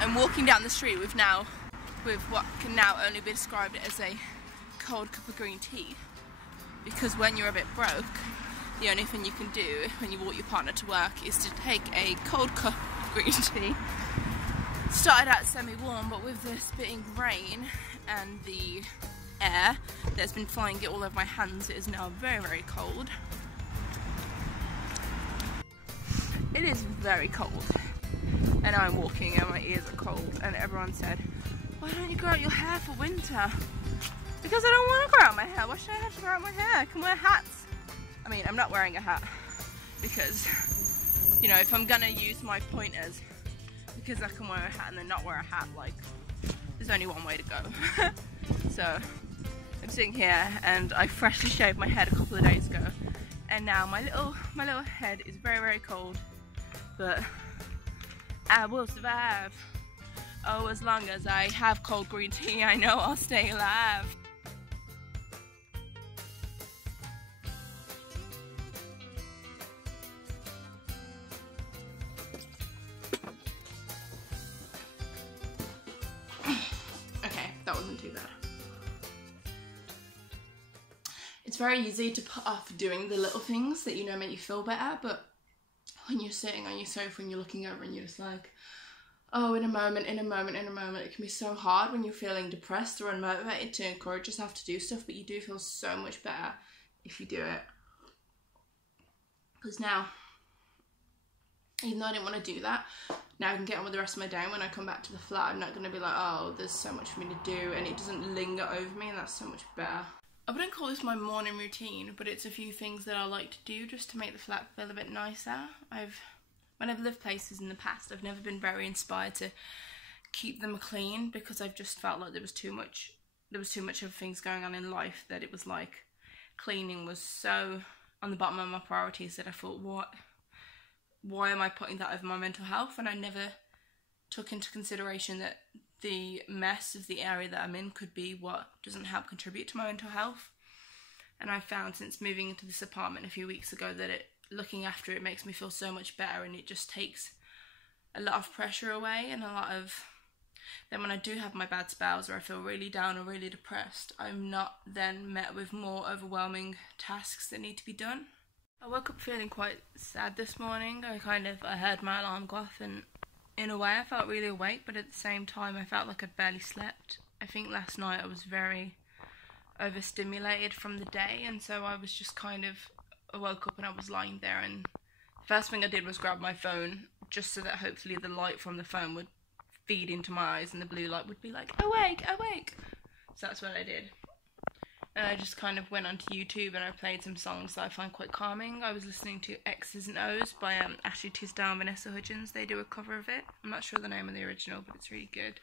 I'm walking down the street with what can now only be described as a cold cup of green tea, because when you're a bit broke, the only thing you can do when you walk your partner to work is to take a cold cup of green tea. Started out semi-warm, but with the spitting rain and the air that's been flying it all over my hands, it is now very, very cold. It is very cold, and I'm walking and my ears are cold, and everyone said, why don't you grow out your hair for winter? Because I don't want to grow out my hair. Why should I have to grow out my hair? I can wear hats. I mean, I'm not wearing a hat because, you know, if I'm gonna use my pointers because I can wear a hat and then not wear a hat, like, there's only one way to go. So I'm sitting here and I freshly shaved my head a couple of days ago, and now my little head is very, very cold, but I will survive. Oh, as long as I have cold green tea, I know I'll stay alive. Okay, that wasn't too bad. It's very easy to put off doing the little things that, you know, make you feel better, but when you're sitting on your sofa and you're looking over and you're just like, oh, in a moment, it can be so hard when you're feeling depressed or unmotivated to encourage yourself to do stuff, but you do feel so much better if you do it. Because now, even though I didn't want to do that, now I can get on with the rest of my day. When I come back to the flat, I'm not going to be like, oh, there's so much for me to do, and it doesn't linger over me, and that's so much better. I wouldn't call this my morning routine, but it's a few things that I like to do just to make the flat feel a bit nicer. When I've lived places in the past, I've never been very inspired to keep them clean because I've just felt like there was too much of things going on in life that it was like cleaning was so on the bottom of my priorities that I thought, why am I putting that over my mental health? And I never took into consideration that the mess of the area that I'm in could be what doesn't help contribute to my mental health. And I found since moving into this apartment a few weeks ago that looking after it makes me feel so much better, and it just takes a lot of pressure away, and a lot of, then when I do have my bad spells or I feel really down or really depressed, I'm not then met with more overwhelming tasks that need to be done. I woke up feeling quite sad this morning. I heard my alarm go off, and in a way I felt really awake, but at the same time I felt like I'd barely slept. I think last night I was very overstimulated from the day, and so I was just I woke up and I was lying there, and the first thing I did was grab my phone just so that hopefully the light from the phone would feed into my eyes and the blue light would be like, awake, awake. So that's what I did. And I just went onto YouTube and I played some songs that I find quite calming. I was listening to X's and O's by Ashley Tisdale and Vanessa Hudgens. They do a cover of it. I'm not sure the name of the original, but it's really good.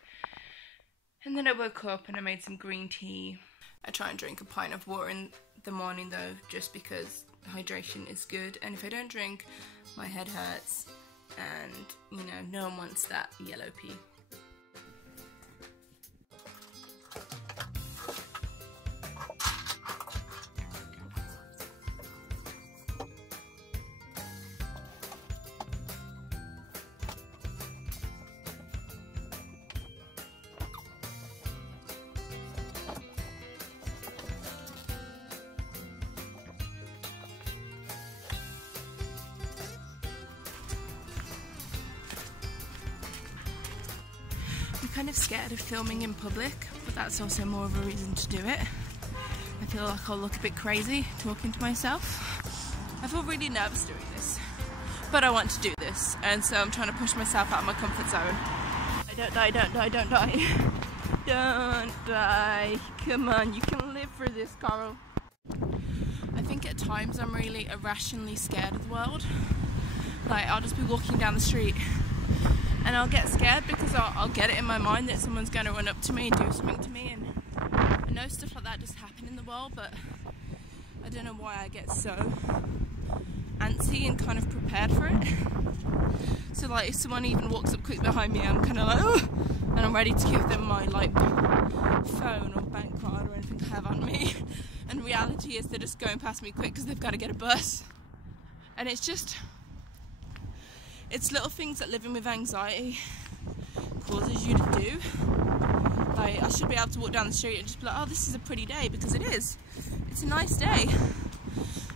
And then I woke up and I made some green tea. I try and drink a pint of water in the morning though, just because hydration is good, and if I don't drink, my head hurts, and you know, no one wants that yellow pee. I'm kind of scared of filming in public, but that's also more of a reason to do it. I feel like I'll look a bit crazy talking to myself. I feel really nervous doing this, but I want to do this, and so I'm trying to push myself out of my comfort zone. Don't die, don't die, don't die. Don't die. Come on, you can live through this, Coral. I think at times I'm really irrationally scared of the world. Like, I'll just be walking down the street and I'll get scared because I'll get it in my mind that someone's going to run up to me and do something to me, and I know stuff like that just happen in the world, but I don't know why I get so antsy and kind of prepared for it. So like if someone even walks up quick behind me, I'm kind of like, oh, and I'm ready to give them my like phone or bank card or anything I have on me, and reality is they're just going past me quick because they've got to get a bus. And it's little things that living with anxiety causes you to do. Like, I should be able to walk down the street and just be like, oh, this is a pretty day, because it is. It's a nice day.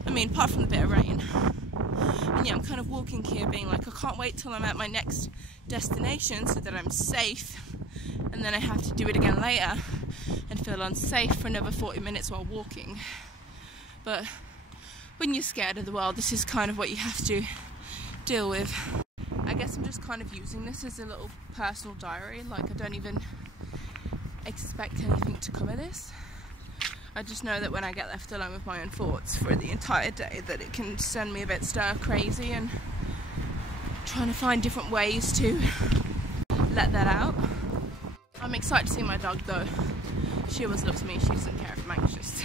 I mean, apart from the bit of rain. And yeah, I'm kind of walking here being like, I can't wait till I'm at my next destination so that I'm safe, and then I have to do it again later and feel unsafe for another 40 minutes while walking. But when you're scared of the world, this is kind of what you have to deal with. I guess I'm just kind of using this as a little personal diary. Like, I don't even expect anything to come of this. I just know that when I get left alone with my own thoughts for the entire day, that it can send me a bit stir crazy, and trying to find different ways to let that out. I'm excited to see my dog though. She always loves me, she doesn't care if I'm anxious.